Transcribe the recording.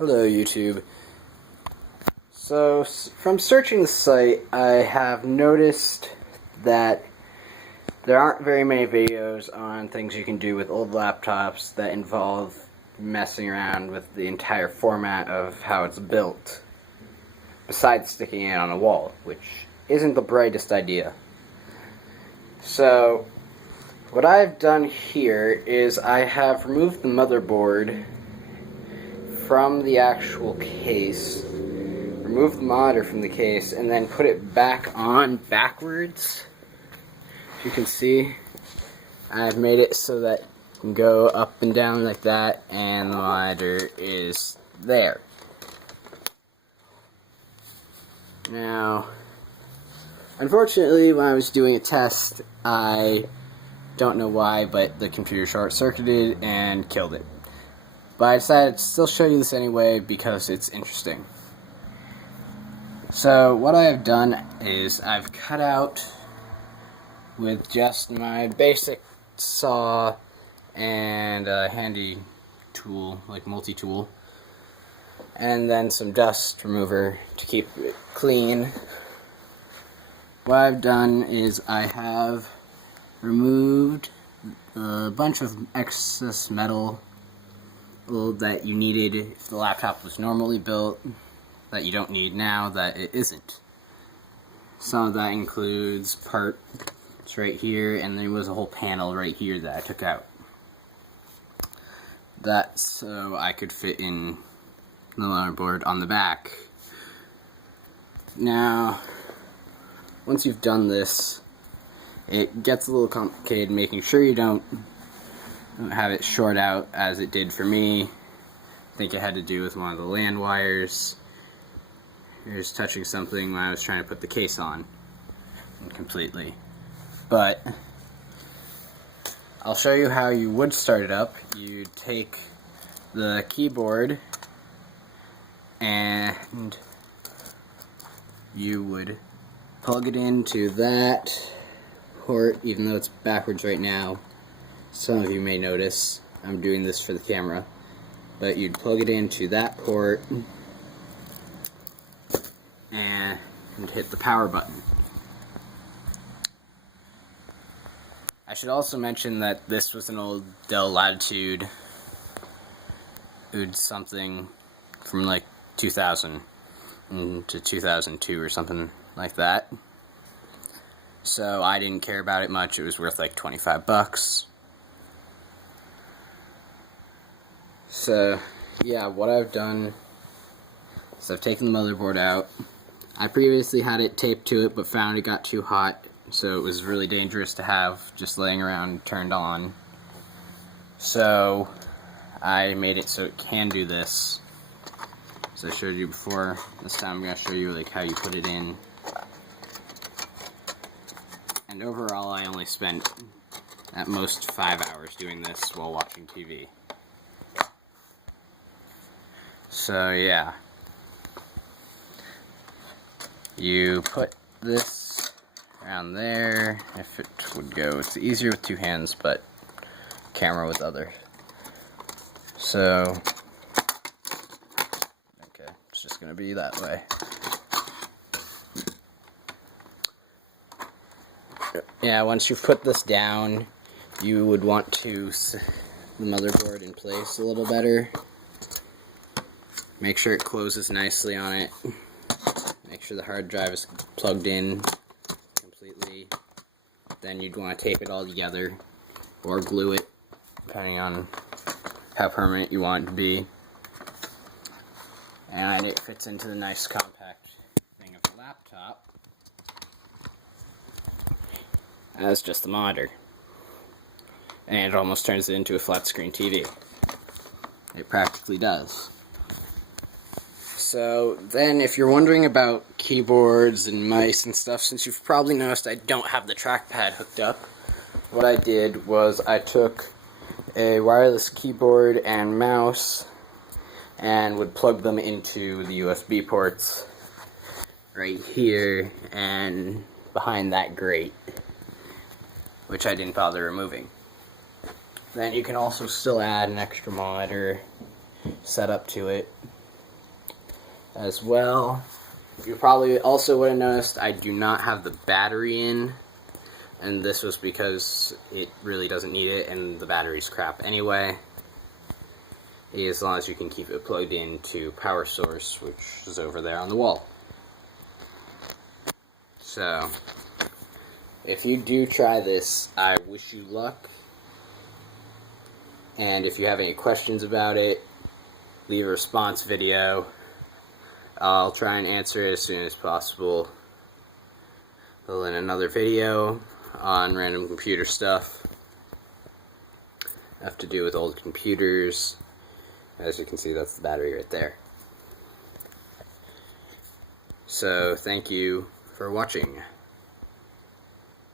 Hello YouTube. So, from searching the site, I have noticed that there aren't very many videos on things you can do with old laptops that involve messing around with the entire format of how it's built, besides sticking it on a wall, which isn't the brightest idea. So, what I've done here is I have removed the motherboard from the actual case, remove the monitor from the case, and then put it back on backwards. As you can see, I've made it so that it can go up and down like that, and the monitor is there. Now, unfortunately, when I was doing a test, I don't know why, but the computer short-circuited and killed it. But I decided to still show you this anyway because it's interesting. So what I have done is I've cut out with just my basic saw and a handy tool, like multi-tool, and then some dust remover to keep it clean. What I've done is I have removed a bunch of excess metal that you needed if the laptop was normally built, that you don't need now that it isn't. Some of that includes parts right here, and there was a whole panel right here that I took out. That's so I could fit in the motherboard on the back. Now, once you've done this, it gets a little complicated making sure you don't have it short out as it did for me. I think it had to do with one of the LAN wires. It was touching something when I was trying to put the case on completely. But I'll show you how you would start it up. You take the keyboard and you would plug it into that port, even though it's backwards right now. Some of you may notice I'm doing this for the camera, but you'd plug it into that port and hit the power button. I should also mention that this was an old Dell Latitude something from like 2000 to 2002 or something like that. So I didn't care about it much. It was worth like 25 bucks. So, yeah, what I've done is I've taken the motherboard out. I previously had it taped to it, but found it got too hot, so it was really dangerous to have just laying around turned on. So, I made it so it can do this. As I showed you before, this time I'm going to show you like how you put it in. And overall, I only spent at most 5 hours doing this while watching TV. So yeah, you put this around there, if it would go. It's easier with two hands, but camera with other. So, okay, it's just going to be that way. Yeah, once you've put this down, you would want to set the motherboard in place a little better. Make sure it closes nicely on it. Make sure the hard drive is plugged in completely. Then you'd want to tape it all together or glue it, depending on how permanent you want it to be. And it fits into the nice compact thing of the laptop as just the monitor. And it almost turns it into a flat screen TV. It practically does. So then, if you're wondering about keyboards and mice and stuff, since you've probably noticed I don't have the trackpad hooked up, what I did was I took a wireless keyboard and mouse and would plug them into the USB ports right here and behind that grate, which I didn't bother removing. Then you can also still add an extra monitor setup to it as well. You probably also would have noticed I do not have the battery in, and this was because it really doesn't need it and the battery's crap anyway. As long as you can keep it plugged into power source, which is over there on the wall. So, if you do try this, I wish you luck. And if you have any questions about it, leave a response video. I'll try and answer it as soon as possible. I'll in another video on random computer stuff. Have to do with old computers. As you can see, that's the battery right there. So, thank you for watching.